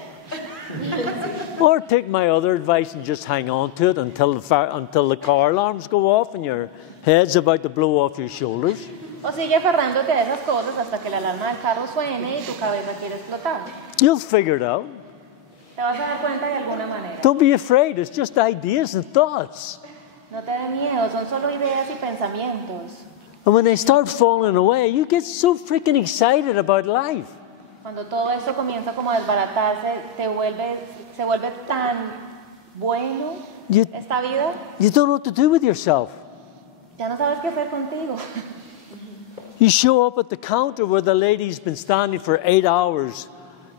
Or take my other advice and just hang on to it until the car alarms go off and your head's about to blow off your shoulders. O sigue aferrándote a esas cosas hasta que la alarma del carro suene y tu cabeza quiere explotar. You'll figure it out. Te vas a dar cuenta de alguna manera. Don't be afraid. It's just ideas and thoughts. No te dé miedo, son solo ideas y pensamientos. And when they start falling away, you get so freaking excited about life. Cuando todo esto comienza como a desbaratarse, se vuelve tan bueno esta vida, You don't know what to do with yourself. ya no sabes qué hacer contigo. You show up at the counter where the lady's been standing for 8 hours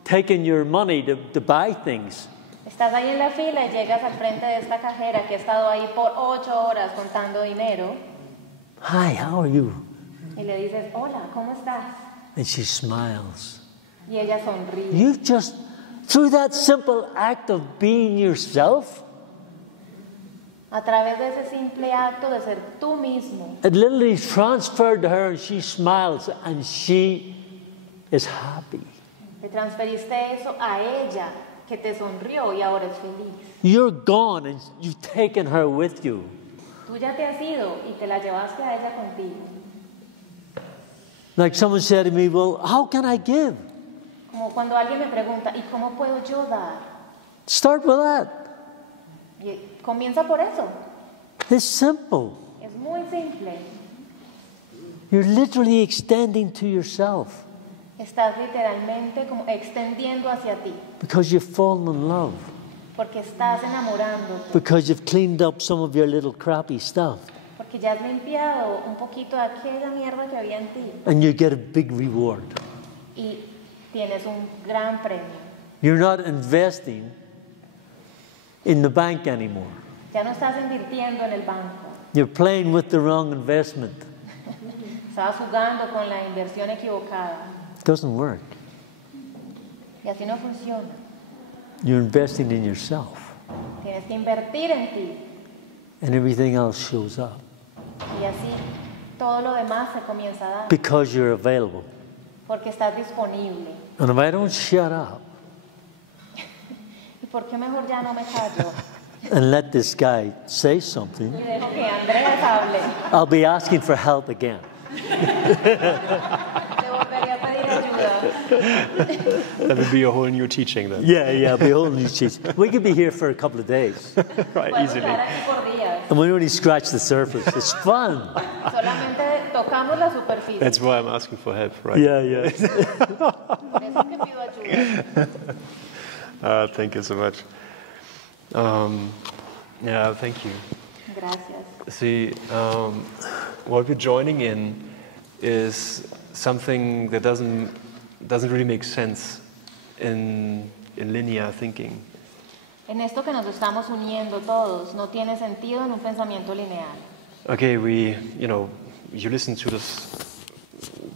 taking your money to buy things. Estás ahí en la fila y llegas al frente de esta cajera que ha estado ahí por 8 horas contando dinero. Hi, how are you? Y le dices, hola, ¿cómo estás? And she smiles. Y ella sonríe. You've just, through that simple act of being yourself, A través de ese simple acto de ser tú mismo, it literally transferred to her and she smiles and she is happy. te transferiste eso a ella, que te sonrió y ahora es feliz. You're gone and you've taken her with you. Tú ya te has ido y te la llevaste a ella contigo. Like someone said to me, well, how can I give? Como cuando alguien me pregunta, ¿y cómo puedo yo dar? Start with that. Y comienza por eso. It's simple. Es muy simple. You're literally extending to yourself Estás literalmente como extendiendo hacia ti, because you've fallen in love, porque estás enamorándote, because you've cleaned up some of your little crappy stuff, porque ya has limpiado un poquito de aquella mierda que había en ti and you get a big reward. y tienes un gran premio. You're not investing in the bank anymore. Ya no estás invirtiendo en el banco. You're playing with the wrong investment. Estabas jugando con la inversión equivocada It doesn't work. y así no funciona. You're investing in yourself, Tienes que invertir en ti and everything else shows up y así todo lo demás se comienza a dar because you're available. porque estás disponible. And if I don't shut up ¿Y por qué mejor ya no me callo and let this guy say something, y dejo que Andreas hable? I'll be asking for help again. Te volvería a pedir ayuda. That would be a whole new teaching then. Yeah, be holding these cheats. We could be here for a couple of days, Right, Podemos easily. quedar aquí por días. and we only scratch the surface. It's fun. Solamente tocamos la superficie. That's why I'm asking for help, right? Yeah. Por eso es que pido ayuda. Thank you so much. Yeah, thank you. Gracias. See, what we're joining in is something that doesn't really make sense in linear thinking. En esto que nos estamos uniendo todos, no tiene sentido en un pensamiento lineal. Okay, you listen to this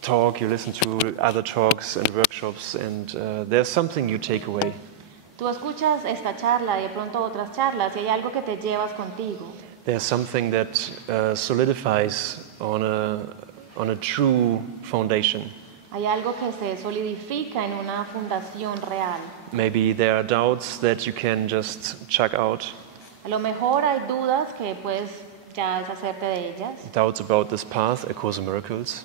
talk, you listen to other talks and workshops, and there's something you take away. Tú escuchas esta charla y de pronto otras charlas y hay algo que te llevas contigo. There's something that solidifies on a true foundation. Hay algo que se solidifica en una fundación real. Maybe there are doubts that you can just chuck out. A lo mejor hay dudas que puedes ya deshacerte de ellas. Doubts about this path, A Course in Miracles.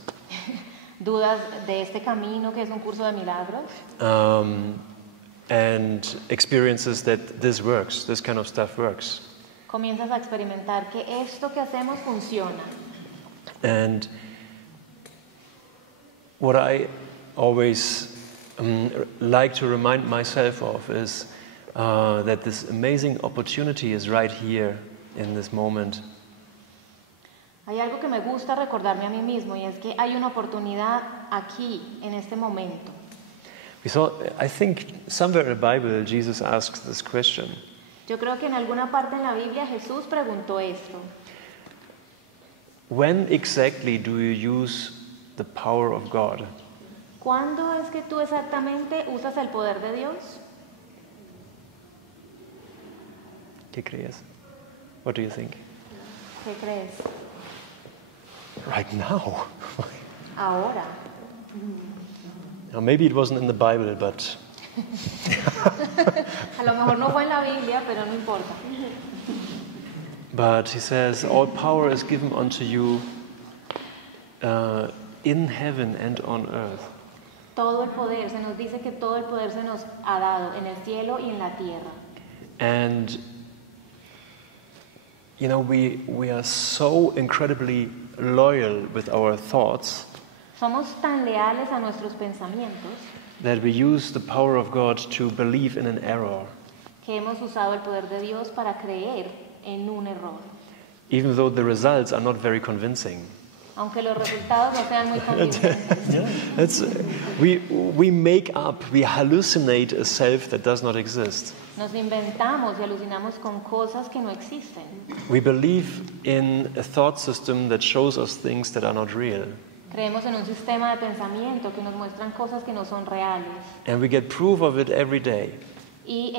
Dudas de este camino que es un curso de milagros. And experiences that this works, this kind of stuff works. Comienzas a experimentar que esto que hacemos funciona. And what I always like to remind myself of is that this amazing opportunity is right here in this moment. Hay algo que me gusta recordarme a mí mismo y es que hay una oportunidad aquí, en este momento. I think somewhere in the Bible Jesus asks this question. Yo creo que en alguna parte en la Biblia Jesús preguntó esto. When exactly do you use the power of God? ¿Cuándo es que tú exactamente usas el poder de Dios? ¿Qué crees? What do you think? ¿Qué crees? Right now. Ahora. Now, maybe it wasn't in the Bible, but A lo mejor no fue en la Biblia, pero no importa. but he says, all power is given unto you in heaven and on earth. Todo el poder, se nos dice que todo el poder se nos ha dado en el cielo y en la tierra. And we are so incredibly loyal with our thoughts Somos tan leales a nuestros pensamientos that we use the power of God to believe in an error, que hemos usado el poder de Dios para creer en un error. even though the results are not very convincing. Aunque los resultados no sean muy convincentes. We make up, we hallucinate a self that does not exist. Nos inventamos y alucinamos con cosas que no existen. We believe in a thought system that shows us things that are not real. Creemos en un sistema de pensamiento que nos muestran cosas que no son reales. And we get proof of it every day. Y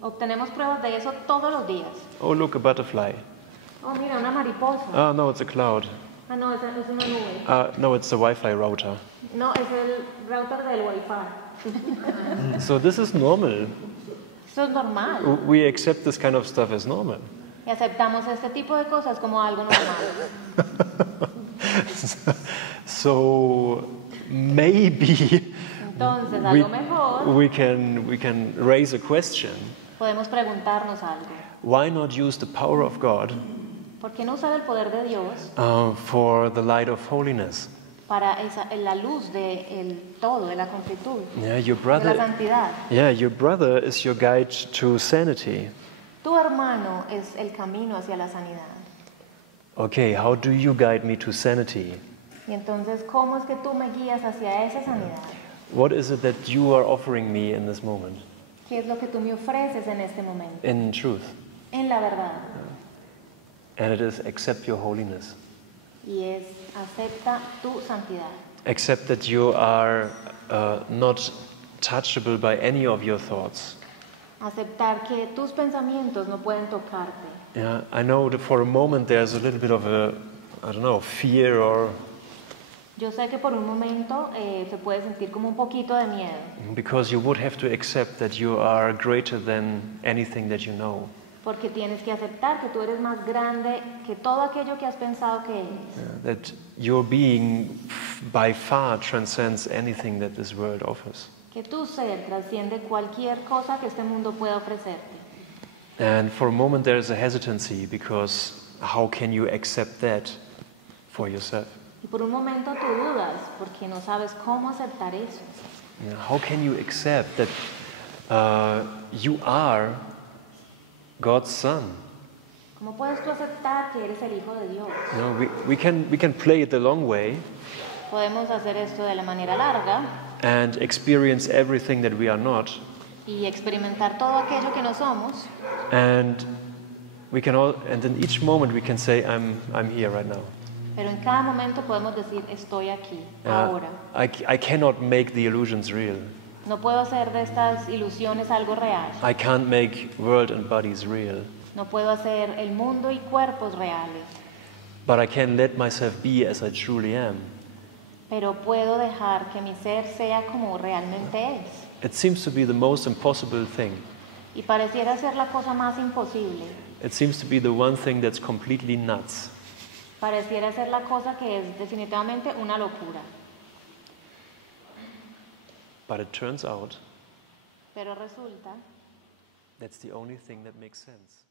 obtenemos pruebas de eso todos los días. Oh, look, a butterfly. Oh, mira, una mariposa. Oh, no, it's a cloud. Ah, no, esa es una nube. No, it's the Wi-Fi router. No, es el router del Wi-Fi. So this is normal. Eso es normal. We accept this kind of stuff as normal. Y aceptamos este tipo de cosas como algo normal. So maybe Entonces, a lo mejor we can raise a question. podemos preguntarnos algo. Why not use the power of God ¿Por qué no usar el poder de Dios for the light of holiness? para la luz del todo, de la completud, Yeah, your de la brother. santidad? Yeah, your brother is your guide to sanity. Tu hermano es el camino hacia la sanidad. Okay, how do you guide me to sanity? Y entonces, ¿cómo es que tú me guías hacia esa sanidad? What is it that you are offering me in this moment? ¿Qué es lo que tú me ofreces en este momento? In truth. En la verdad. And it is accept your holiness. Y es acepta tu santidad. Accept that you are not touchable by any of your thoughts. Aceptar que tus pensamientos no pueden tocarte. Yeah, I know that for a moment there's a little bit of fear or Yo sé que por un momento se puede sentir como un poquito de miedo, because you would have to accept that you are greater than anything that you know. porque tienes que aceptar que tú eres más grande que todo aquello que has pensado que eres. That your being by far transcends anything that this world offers. Que tu ser trasciende cualquier cosa que este mundo pueda ofrecerte. And for a moment there is a hesitancy because how can you accept that for yourself? Y por un momento tú dudas porque no sabes cómo aceptar eso. You know, how can you accept that you are God's son? ¿Cómo puedes tú aceptar que eres el hijo de Dios? You know, we can play it the long way Podemos hacer esto de la manera larga and experience everything that we are not. y experimentar todo aquello que no somos. And in each moment we can say, I'm here right now. Pero en cada momento podemos decir, estoy aquí, ahora. I cannot make the illusions real. No puedo hacer de estas ilusiones algo real. I can't make world and bodies real. No puedo hacer el mundo y cuerpos reales. But I can let myself be as I truly am. Pero puedo dejar que mi ser sea como realmente es. It seems to be the most impossible thing. Y pareciera ser la cosa más imposible. It seems to be the one thing that's completely nuts. Pareciera ser la cosa que es definitivamente una locura. But it turns out Pero resulta that's the only thing that makes sense.